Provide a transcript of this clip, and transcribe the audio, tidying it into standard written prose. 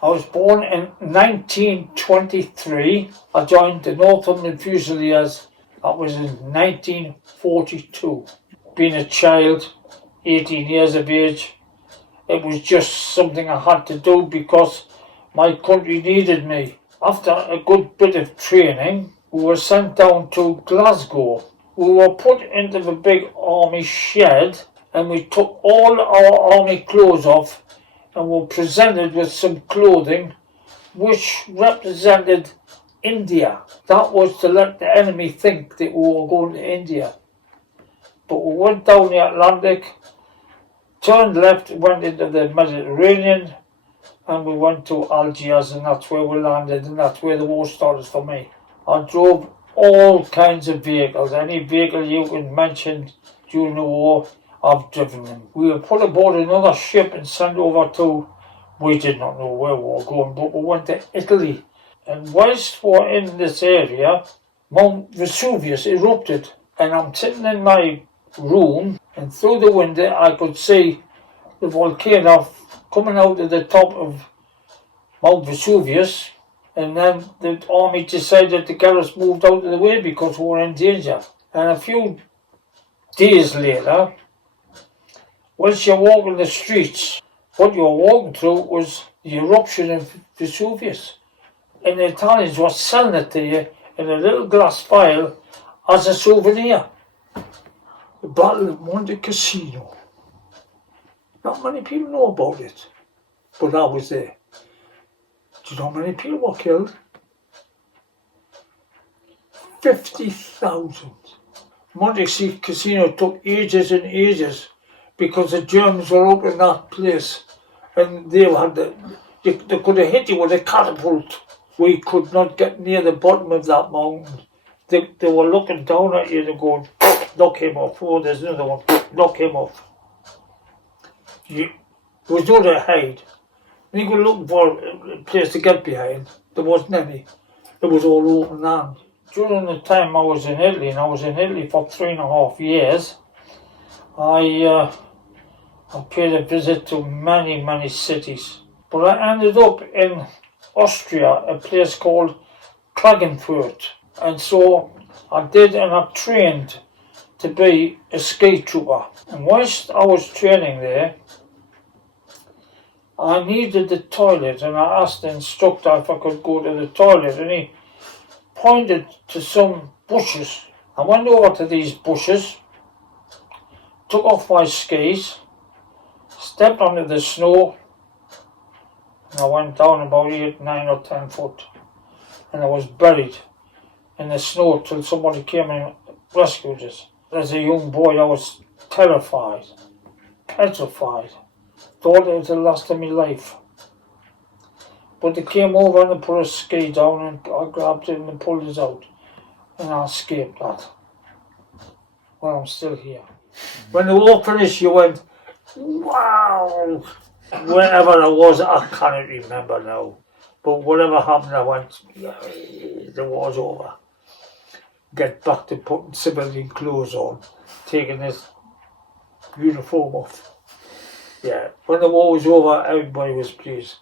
I was born in 1923. I joined the Northumberland Fusiliers. That was in 1942. Being a child, 18 years of age, it was just something I had to do because my country needed me. After a good bit of training, we were sent down to Glasgow. We were put into the big army shed and we took all our army clothes off and were presented with some clothing which represented India. That was to let the enemy think that we were going to India. But we went down the Atlantic, turned left, went into the Mediterranean, and we went to Algiers, and that's where we landed, and that's where the war started for me. I drove all kinds of vehicles. Any vehicle you can mention during the war, I've driven them. We were put aboard another ship and sent over to, we did not know where we were going, but we went to Italy. And whilst we were in this area, Mount Vesuvius erupted. And I'm sitting in my room, and through the window I could see the volcano coming out of the top of Mount Vesuvius. And then the army decided to get us moved out of the way because we were in danger. And a few days later, whilst you're walking the streets, what you were walking through was the eruption of Vesuvius. And the Italians were selling it to you in a little glass vial as a souvenir. The Battle of Monte Cassino. Not many people know about it, but I was there. Do you know how many people were killed? 50,000. Monte Cassino took ages and ages because the Germans were up in that place and they could have hit you with a catapult. We could not get near the bottom of that mountain. They were looking down at you and going, knock him off. Oh, there's another one. Knock him off. There was no to hide. When you go looking for a place to get behind, there wasn't any. It was all open land. During the time I was in Italy, and I was in Italy for 3.5 years, I paid a visit to many, many cities. But I ended up in Austria, a place called Klagenfurt. And so I did, and I trained to be a ski trooper. And whilst I was training there, I needed the toilet, and I asked the instructor if I could go to the toilet, and he pointed to some bushes. I went over to these bushes, took off my skis, stepped onto the snow, and I went down about 8, 9 or 10 foot, and I was buried in the snow till somebody came and rescued us. As a young boy, I was terrified, petrified, thought it was the last of my life. But they came over and they put a ski down, and I grabbed it and they pulled us out, and I escaped that. Well, I'm still here. When the war finished, you went, wow! Wherever I was, I can't remember now. But whatever happened, I went, yeah, the war's over. Get back to putting civilian clothes on, taking this uniform off. Yeah, when the war was over, everybody was pleased.